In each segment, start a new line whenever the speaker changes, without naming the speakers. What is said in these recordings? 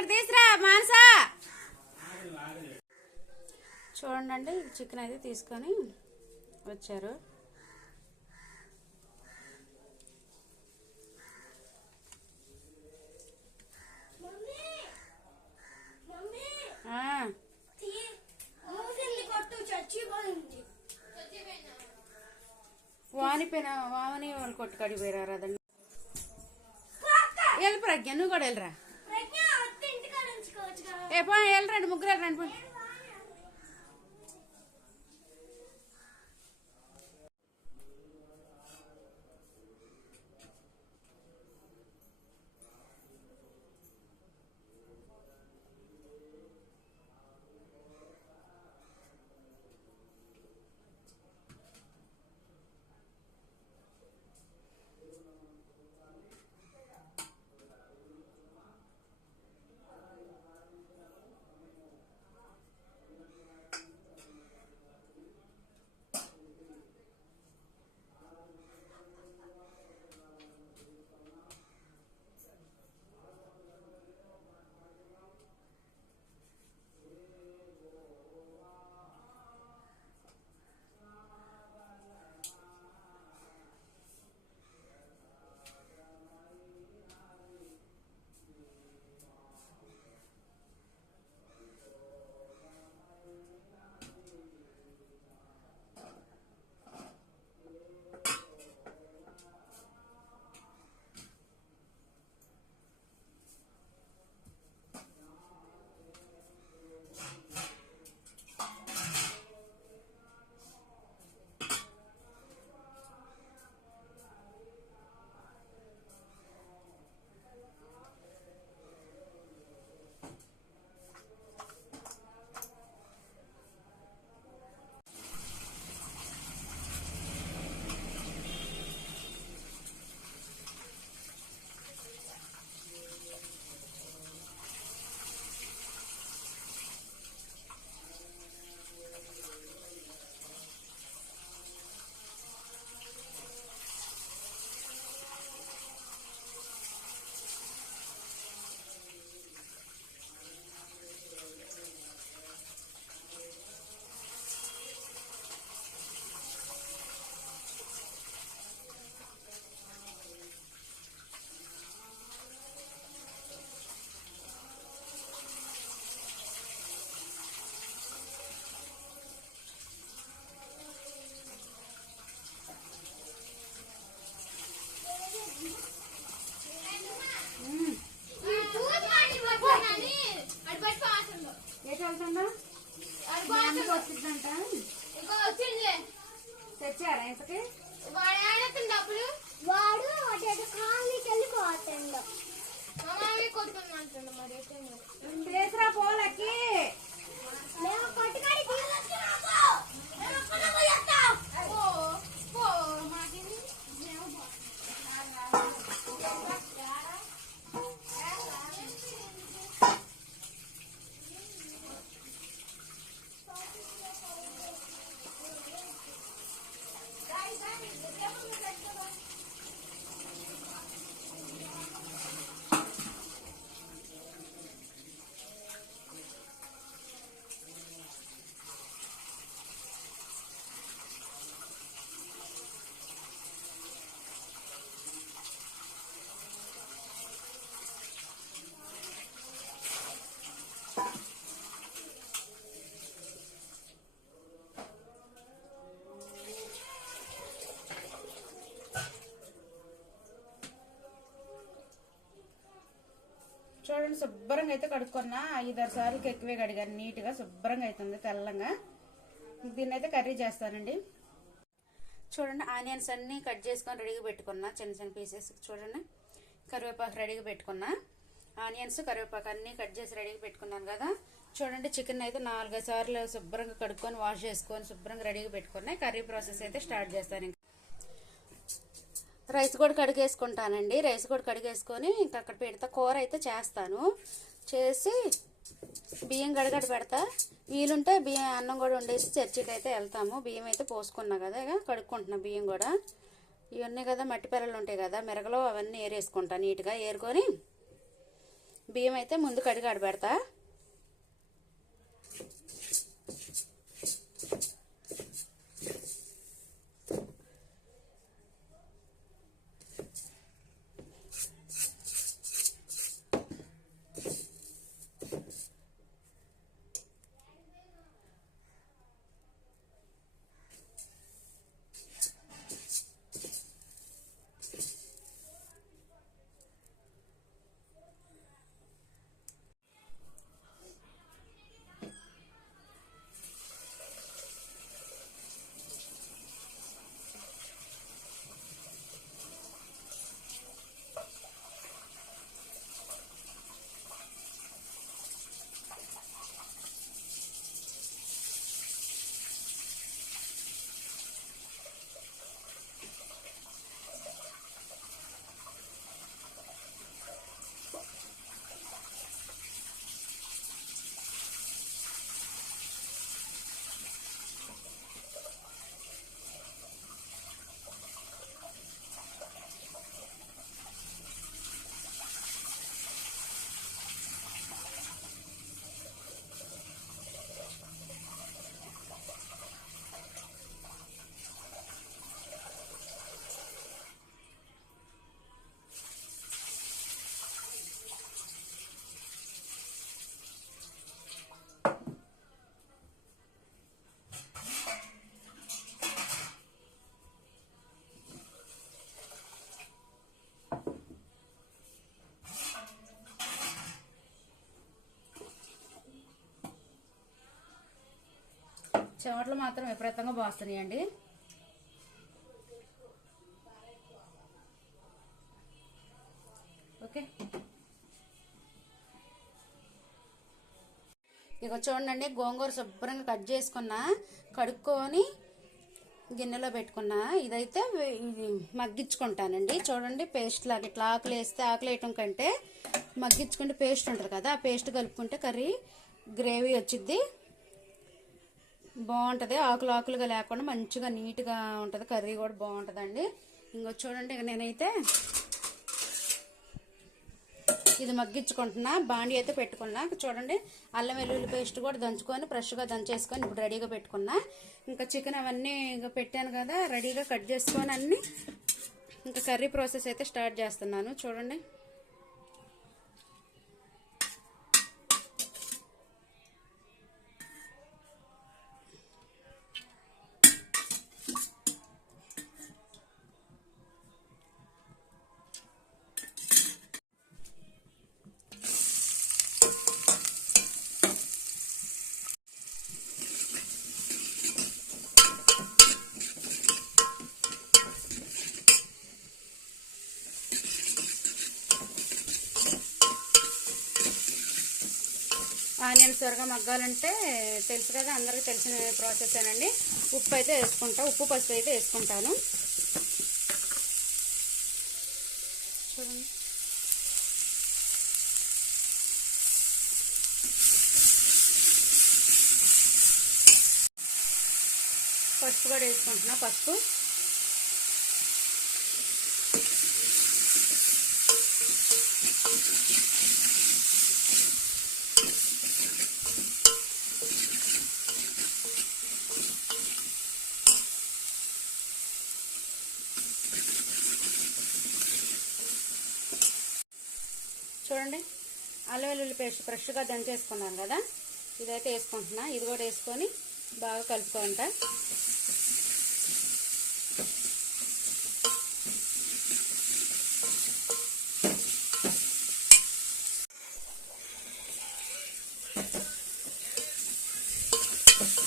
అక్కడ తీసురా మానసా. చూడండి అండి చికెన్ అయితే తీసుకొని వచ్చారు. వానిపోయిన వామని వాళ్ళు కొట్టుకడిపోయారు అదండి. వెళ్ళి ప్రజ్ఞ నువ్వు కూడా వెళ్ళరా? ఏ పోయి వెళ్ళరండి ముగ్గురు వెళ్ళరండి పో చూడండి శుభ్రంగా అయితే కడుక్కున్నా ఐదారు సార్లకి ఎక్కువే కడిగాను. నీట్గా శుభ్రంగా అవుతుంది తెల్లంగా. దీన్ని అయితే కర్రీ చేస్తానండి. చూడండి ఆనియన్స్ అన్నీ కట్ చేసుకొని రెడీగా పెట్టుకున్నా చిన్న చిన్న పీసెస్. చూడండి కరివేపాకు రెడీగా పెట్టుకున్నా. ఆనియన్స్ కరివేపాకు అన్నీ కట్ చేసి రెడీగా పెట్టుకున్నాను కదా. చూడండి చికెన్ అయితే నాలుగైదు సార్లు శుభ్రంగా కడుక్కొని వాష్ చేసుకొని శుభ్రంగా రెడీగా పెట్టుకున్నాయి కర్రీ ప్రాసెస్ అయితే స్టార్ట్ చేస్తాను ఇంకా. రైస్ కూడా కడిగేసుకుంటానండి. రైస్ కూడా కడిగేసుకొని ఇంకా అక్కడ పెడతా. కూర అయితే చేస్తాను. చేసి బియ్యం గడగడ పెడతా. వీలుంటే బియ్యం అన్నం కూడా వండేసి చర్చికి అయితే వెళ్తాము. బియ్యం అయితే పోసుకున్నా కదా ఇక కడుక్కుంటున్నా బియ్యం కూడా. ఇవన్నీ కదా మట్టి పెరలు ఉంటాయి కదా మిరగలో అవన్నీ ఏరేసుకుంటా నీట్గా. ఏరుకొని బియ్యం అయితే ముందు కడిగాడు పెడతా చెమటలు మాత్రం విపరీతంగా పోస్తున్నాయండి ఓకే. ఇక చూడండి గోంగూర శుభ్రంగా కట్ చేసుకున్నా కడుక్కొని గిన్నెలో పెట్టుకున్నా. ఇదైతే ఇది మగ్గించుకుంటానండి. చూడండి పేస్ట్ లాగా ఇట్లా ఆకులు వేస్తే ఆకులు వేయటం కంటే మగ్గించుకుంటే పేస్ట్ ఉంటుంది కదా ఆ పేస్ట్ కలుపుకుంటే కర్రీ గ్రేవీ వచ్చిద్ది. బాగుంటుంది. ఆకులు ఆకులుగా లేకుండా మంచిగా నీట్గా ఉంటుంది. కర్రీ కూడా బాగుంటుందండి. ఇంకో చూడండి ఇక నేనైతే ఇది మగ్గించుకుంటున్నా. బాండి అయితే పెట్టుకున్నా. చూడండి అల్లం వెల్లుల్లి పేస్ట్ కూడా దంచుకొని ఫ్రెష్గా దంచేసుకొని ఇప్పుడు రెడీగా పెట్టుకున్నా. ఇంకా చికెన్ అవన్నీ ఇంకా పెట్టాను కదా రెడీగా కట్ చేసుకొని అన్ని. ఇంకా కర్రీ ప్రాసెస్ అయితే స్టార్ట్ చేస్తున్నాను. చూడండి. ఆనియన్స్ త్వరగా మగ్గాలంటే తెలుసు కదా అందరికీ తెలిసిన ప్రాసెస్ ఏనండి. ఉప్పు అయితే వేసుకుంటా ఉప్పు పసుపు అయితే వేసుకుంటాను. చూడండి. పసుపు కూడా వేసుకుంటున్నా పసుపు. చూడండి. అల్లం వెల్లుల్లి పేస్ట్ ఫ్రెష్గా దంచేసుకున్నాను కదా. ఇదైతే వేసుకుంటున్నా. ఇది కూడా వేసుకొని బాగా కలుపుకుంటా.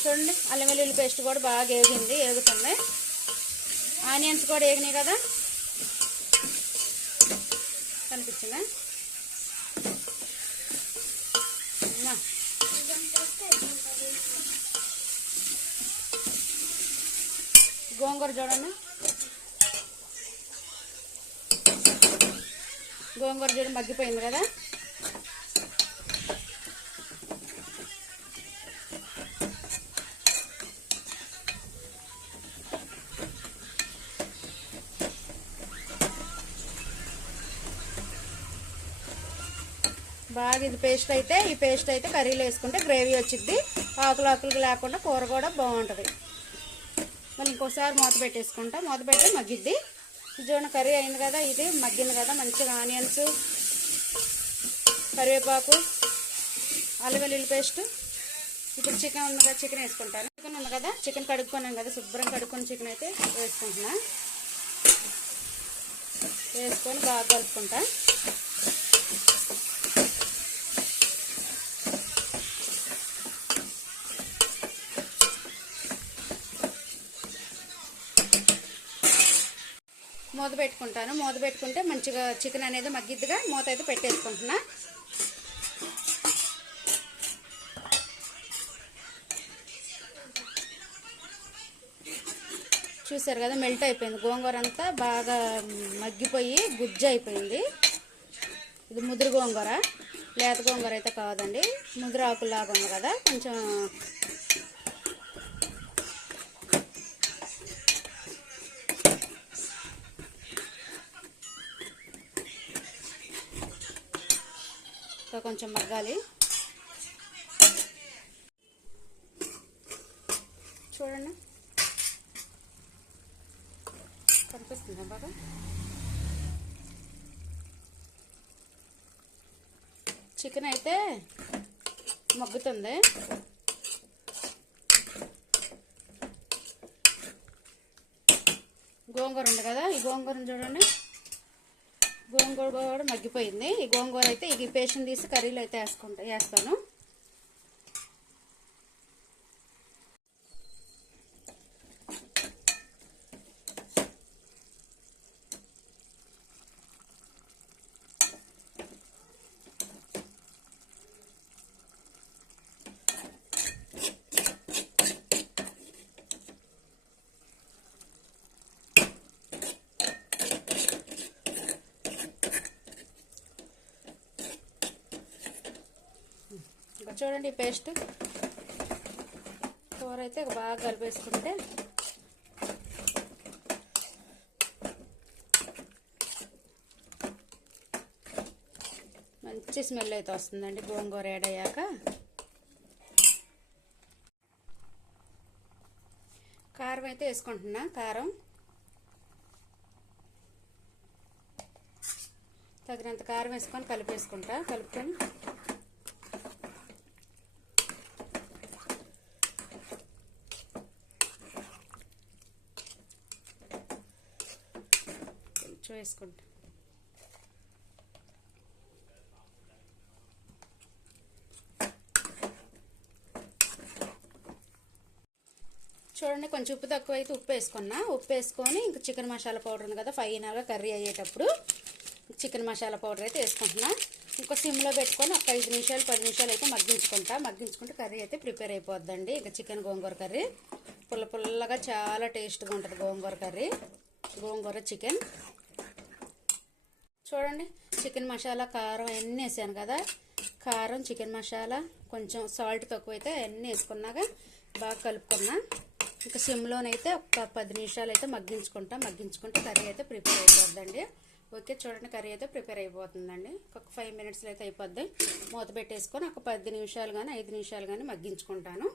చూడండి అల్లం వెల్లుల్లి పేస్ట్ కూడా బాగా వేగింది ఏగుతుంది ఆనియన్స్ కూడా ఏగినాయి కదా. కనిపించిందా? గోంగూర చూడండి. గోంగూర చూడు మగ్గిపోయింది కదా. బాగా ఇది పేస్ట్ అయితే ఈ పేస్ట్ అయితే కర్రీలో వేసుకుంటే గ్రేవీ వచ్చిద్ది. ఆకులు ఆకులు లేకుండా కూర కూడా బాగుంటుంది. మనం ఇంకోసారి మూత పెట్టేసుకుంటా. మూత పెట్టి మగ్గిద్ది. చూడండి కర్రీ అయింది కదా ఇది మగ్గింది కదా మంచిగా ఆనియన్స్ కరివేపాకు అల్లం వెల్లుల్లి పేస్ట్. ఇప్పుడు చికెన్ ఉంది కదా చికెన్ వేసుకుంటాను. చికెన్ ఉంది కదా చికెన్ కడుక్కున్నాం కదా శుభ్రం కడుక్కున్న చికెన్ అయితే వేసుకుంటున్నా. వేసుకొని బాగా కలుపుకుంటా. మూత పెట్టుకుంటాను. మూత పెట్టుకుంటే మంచిగా చికెన్ అనేది మగ్గిద్దిగా మూత అయితే పెట్టేసుకుంటున్నా. చూసారు కదా మెల్ట్ అయిపోయింది. గోంగూర అంతా బాగా మగ్గిపోయి గుజ్జు అయిపోయింది. ఇది ముదురు గోంగూర. లేత గోంగూర అయితే కాదండి. ముదురు ఆకులాగా ఉంది కదా కొంచెం సో కొంచెం మగ్గాలి. చూడండి. కనిపిస్తుందా బాగా? చికెన్ అయితే మగ్గుతుంది. గోంగూర ఉంది కదా ఈ గోంగూరను చూడండి. గోంగూర కూడా మగ్గిపోయింది. ఈ గోంగూర అయితే ఈ పేషన్ తీసి కర్రీలో అయితే వేసుకుంటా వేస్తాను. చూడండి ఈ పేస్ట్. కూర అయితే బాగా కలిపేసుకుంటే. మంచి స్మెల్ అయితే వస్తుందండి గోంగూర యాడ్ అయ్యాక కారం అయితే వేసుకుంటున్నా కారం. తగినంత కారం వేసుకొని కలిపేసుకుంటా కలుపుకొని కొంచెం వేసుకుంటా. చూడండి కొంచెం ఉప్పు తక్కువ అయితే ఉప్పు వేసుకున్నా. ఉప్పు వేసుకొని ఇంక చికెన్ మసాలా పౌడర్ ఉంది కదా ఫైనల్గా కర్రీ అయ్యేటప్పుడు చికెన్ మసాలా పౌడర్ అయితే వేసుకుంటున్నా. ఇంకో సిమ్లో పెట్టుకొని ఒక ఐదు నిమిషాలు పది నిమిషాలు అయితే మగ్గించుకుంటా. మగ్గించుకుంటే కర్రీ అయితే ప్రిపేర్ అయిపోద్దండి. ఇక చికెన్ గోంగూర కర్రీ. పుల్ల పుల్లగా చాలా టేస్ట్గా ఉంటుంది గోంగూర కర్రీ. గోంగూర చికెన్. చూడండి. చికెన్ మసాలా కారం అన్నీ వేసాను కదా. కారం చికెన్ మసాలా కొంచెం సాల్ట్ తక్కువ అయితే అన్నీ వేసుకున్నాక బాగా కలుపుకున్నా. ఇంకా సిమ్లోనైతే ఒక పది నిమిషాలు అయితే మగ్గించుకుంటా. మగ్గించుకుంటే కర్రీ అయితే ప్రిపేర్ అయిపోద్దండి. ఓకే చూడండి కర్రీ అయితే ప్రిపేర్ అయిపోతుందండి. ఒక ఫైవ్ మినిట్స్లో అయితే అయిపోద్ది. మూత పెట్టేసుకొని ఒక పది నిమిషాలు కానీ ఐదు నిమిషాలు కానీ మగ్గించుకుంటాను.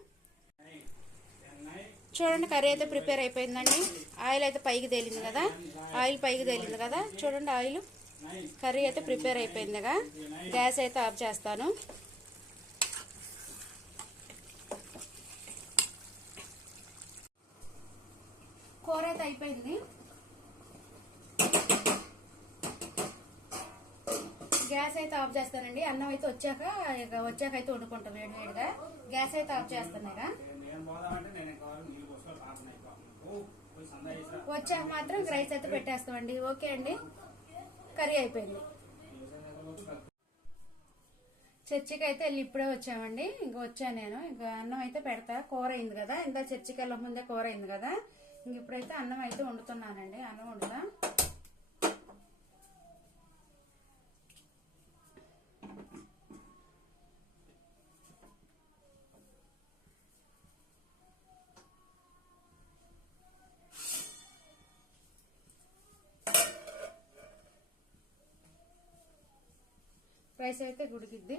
చూడండి కర్రీ అయితే ప్రిపేర్ అయిపోయిందండి. ఆయిల్ అయితే పైకి తేలింది కదా. ఆయిల్ పైకి తేలింది కదా. చూడండి ఆయిల్. కర్రీ అయితే ప్రిపేర్ అయిపోయిందిగా. గ్యాస్ అయితే ఆఫ్ చేస్తాను. కూర అయితే అయిపోయింది. గ్యాస్ అయితే ఆఫ్ చేస్తానండి. అన్నం అయితే వచ్చాక ఇక వచ్చాక అయితే వండుకుంటాం వేడి వేడిగా. గ్యాస్ అయితే ఆఫ్ చేస్తున్నాయిగా. వచ్చాక మాత్రం రైస్ అయితే పెట్టేస్తామండి. ఓకే అండి. కర్రీ అయిపోయింది. చర్చికి అయితే వెళ్ళి ఇప్పుడే వచ్చామండి. ఇంకా వచ్చాను నేను. ఇంకా అన్నం అయితే పెడతా. కూర అయింది కదా. ఇంత చర్చికి వెళ్ళక ముందే కూర అయింది కదా. ఇంక ఇప్పుడైతే అన్నం అయితే వండుతున్నానండి. అన్నం వండుతా రైస్ అయితే గుడికిద్ది